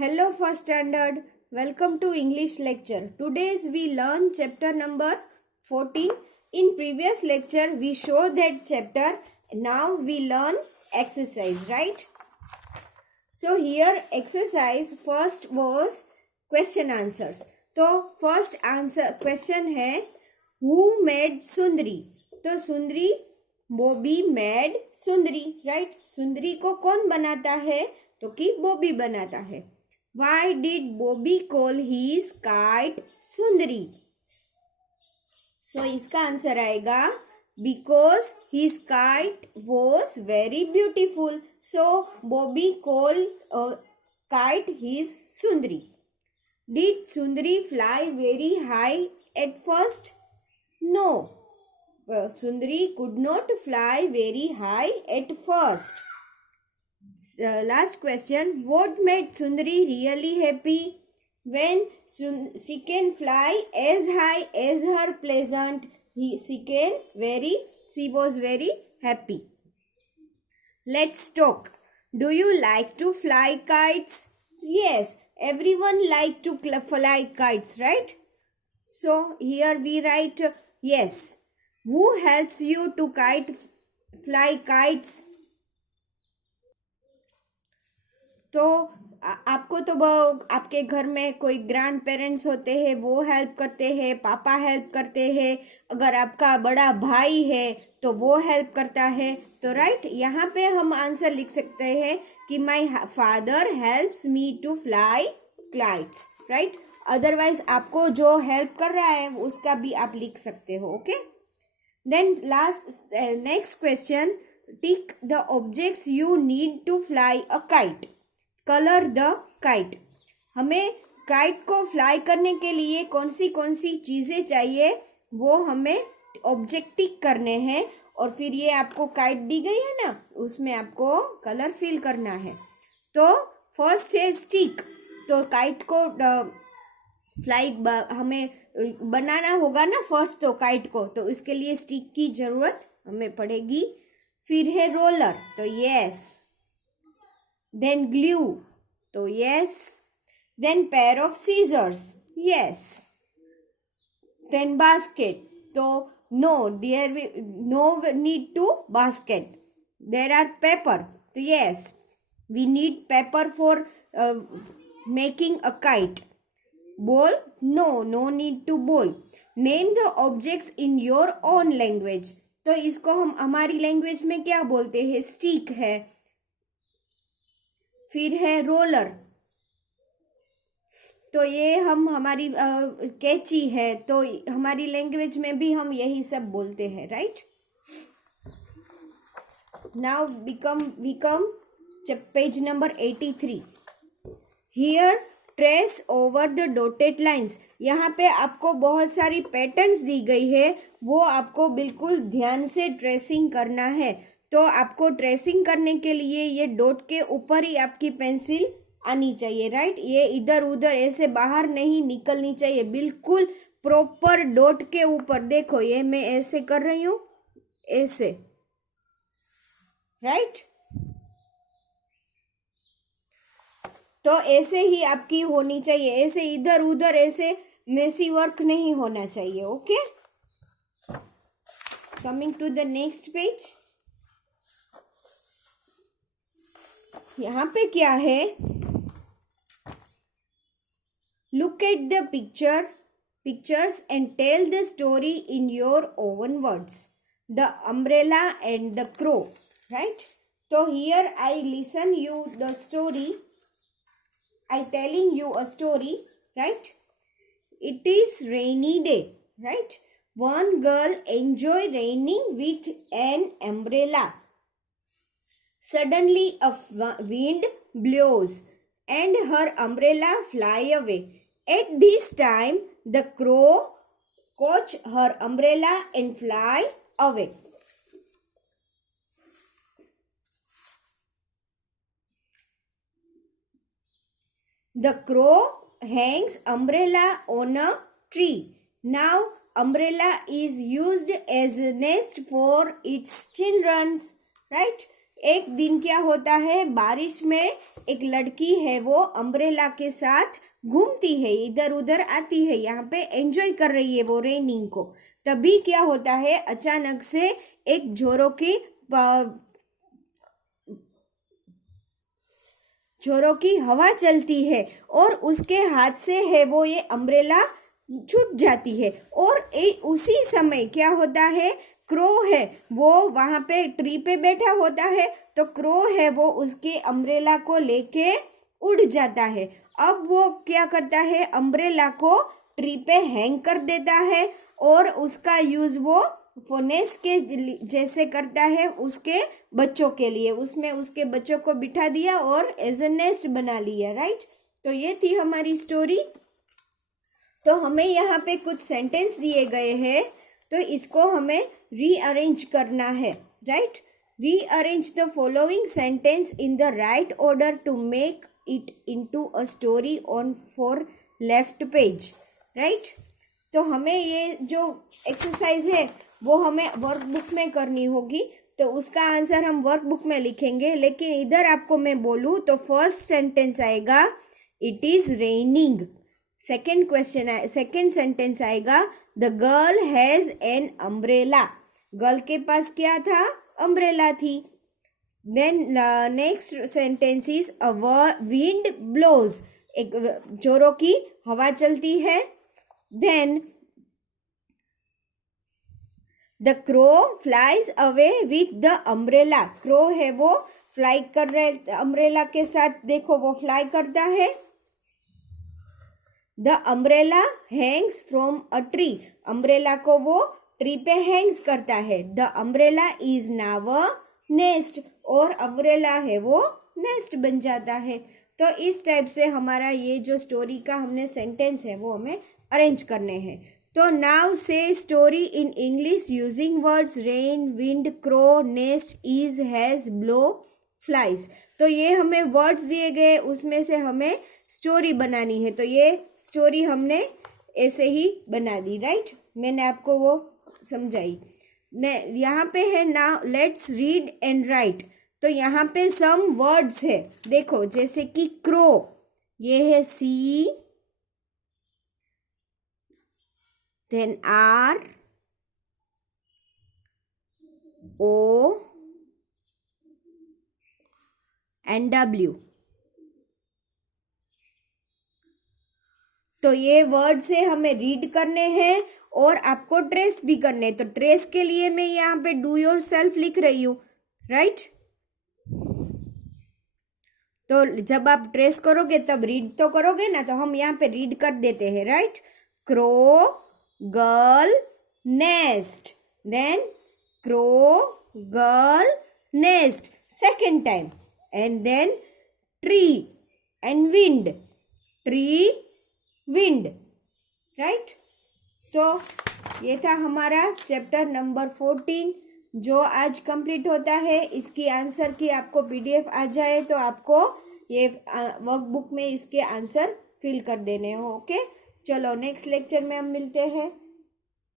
Hello first standard, welcome to English lecture. Today's we learn chapter number 14. In previous lecture we show that chapter. Now we learn exercise, right? So here exercise first was question answers. तो first answer question है who made सुंदरी? तो सुंदरी Bobby made सुंदरी, right? सुंदरी को कौन बनाता है? तो कि बॉबी बनाता है. Why did Bobby call his kite Sundari? So इसका आंसर आएगा because his kite was very beautiful. So Bobby called kite his Sundari. Did Sundari fly very high at first? No. Sundari could not fly very high at first. Last question, what made Sundari really happy? When she can fly as high as her pleasant, she was very happy. Let's talk. Do you like to fly kites? Yes, everyone like to fly kites, right? So here we write yes. Who helps you to fly kites? तो आपको तो आपके घर में कोई grand parents होते हैं, वो हेल्प करते हैं, पापा हेल्प करते हैं. अगर आपका बड़ा भाई है तो वो हेल्प करता है. तो राइट, यहाँ पे हम आंसर लिख सकते हैं कि my father helps me to fly kites, right? Otherwise आपको जो हेल्प कर रहा है उसका भी आप लिख सकते हो. Okay, then next question, tick the objects you need to fly a kite. Colour the kite. हमें काइट को फ्लाई करने के लिए कौन सी चीज़ें चाहिए वो हमें ऑब्जेक्ट टिक करने हैं. और फिर ये आपको काइट दी गई है ना, उसमें आपको कलर फिल करना है. तो फर्स्ट है स्टिक. तो काइट को फ्लाई हमें बनाना होगा ना फर्स्ट तो काइट को, तो इसके लिए स्टिक की ज़रूरत हमें पड़ेगी. फिर है रोलर, तो यस. Then glue, तो yes. Then pair of scissors, yes. Then basket, तो no, no need to basket. There are paper, तो yes, we need paper for making a kite. Ball, no need to ball. Name the objects in your own language. तो इसको हम हमारी language में क्या बोलते हैं? स्टिक है. फिर है रोलर, तो ये हम हमारी कैची है, तो हमारी लैंग्वेज में भी हम यही सब बोलते हैं, right? Now we come page number 83. Here trace over the dotted lines. यहाँ पे आपको बहुत सारी पैटर्न्स दी गई है, वो आपको बिल्कुल ध्यान से ट्रेसिंग करना है. तो आपको ट्रेसिंग करने के लिए ये डॉट के ऊपर ही आपकी पेंसिल आनी चाहिए, राइट? ये इधर उधर ऐसे बाहर नहीं निकलनी चाहिए, बिल्कुल प्रॉपर डॉट के ऊपर. देखो ये मैं ऐसे कर रही हूँ, ऐसे, राइट? तो ऐसे ही आपकी होनी चाहिए, ऐसे इधर उधर ऐसे मेसी वर्क नहीं होना चाहिए. Okay, coming to the next page. यहाँ पे क्या है? Look at the pictures and tell the story in your own words. The umbrella and the crow, right? तो here I listen you the story. I telling you a story, right? It is rainy day, right? One girl enjoy raining with an umbrella. Suddenly a wind blows and her umbrella fly away. At this time, the crow catch her umbrella and fly away. The crow hangs umbrella on a tree. Now umbrella is used as a nest for its children, right? एक दिन क्या होता है, बारिश में एक लड़की है वो अम्ब्रेला के साथ घूमती है, इधर उधर आती है, यहाँ पे एंजॉय कर रही है वो रेनिंग को। तभी क्या होता है, अचानक से एक जोरों की हवा चलती है और उसके हाथ से है वो ये अम्ब्रेला छूट जाती है। और उसी समय क्या होता है, क्रो है वो वहां पे ट्री पे बैठा होता है, तो क्रो है वो उसके अम्ब्रेला को लेके उड़ जाता है। अब वो क्या करता है, अम्ब्रेला को ट्री पे हैंग कर देता है और उसका यूज वो फोनेस के जैसे करता है उसके बच्चों के लिए। उसमें उसके बच्चों को बिठा दिया और एज ए नेस्ट बना लिया, राइट। तो ये थी हमारी स्टोरी। तो हमें यहाँ पे कुछ सेंटेंस दिए गए हैं, तो इसको हमें रीअरेंज करना है, right. Rearrange the following sentence in the right order to make it into a story on 4 left page, right. तो हमें ये जो एक्सरसाइज है वो हमें वर्कबुक में करनी होगी, तो उसका आंसर हम वर्कबुक में लिखेंगे। लेकिन इधर आपको मैं बोलूँ तो फर्स्ट सेंटेंस आएगा it is raining. Second sentence आएगा the girl has an umbrella. Girl के पास क्या था, अम्ब्रेला थी। Then next sentence is a wind blows, एक जोरों की हवा चलती है। Then the crow flies away with the umbrella, crow है वो फ्लाई कर रहे अम्ब्रेला के साथ, देखो वो फ्लाई करता है। The umbrella Hanks from a tree, umbrella को वो ट्री पे हैंग्स करता है। The umbrella is now a nest, और अम्ब्रेला है वो नेस्ट बन जाता है। तो इस टाइप से हमारा ये जो स्टोरी का हमने सेंटेंस है वो हमें अरेंज करने हैं। तो नाउ से story in English using words rain, wind, crow, nest, is, has, blow, flies. तो ये हमें वर्ड्स दिए गए, उसमें से हमें स्टोरी बनानी है। तो ये स्टोरी हमने ऐसे ही बना दी, राइट। मैंने आपको वो समझाई। यहाँ पे है now let's read and right. तो यहाँ पे सम वर्ड्स है, देखो जैसे कि क्रो, ये है सी, then R O and W। तो ये वर्ड से हमें रीड करने हैं और आपको ट्रेस भी करने हैं। तो ट्रेस के लिए मैं यहाँ पे डू योर सेल्फ लिख रही हूँ, राइट। तो जब आप ट्रेस करोगे तब रीड तो करोगे ना, तो हम यहाँ पे रीड कर देते हैं, right. Crow, girl, nest, then crow, girl, nest second time, and then tree and wind, tree, wind, right. तो ये था हमारा चैप्टर नंबर 14 जो आज कंप्लीट होता है। इसकी आंसर की आपको PDF आ जाए तो आपको ये वर्कबुक में इसके आंसर फिल कर देने हो। ओके, चलो नेक्स्ट लेक्चर में हम मिलते हैं।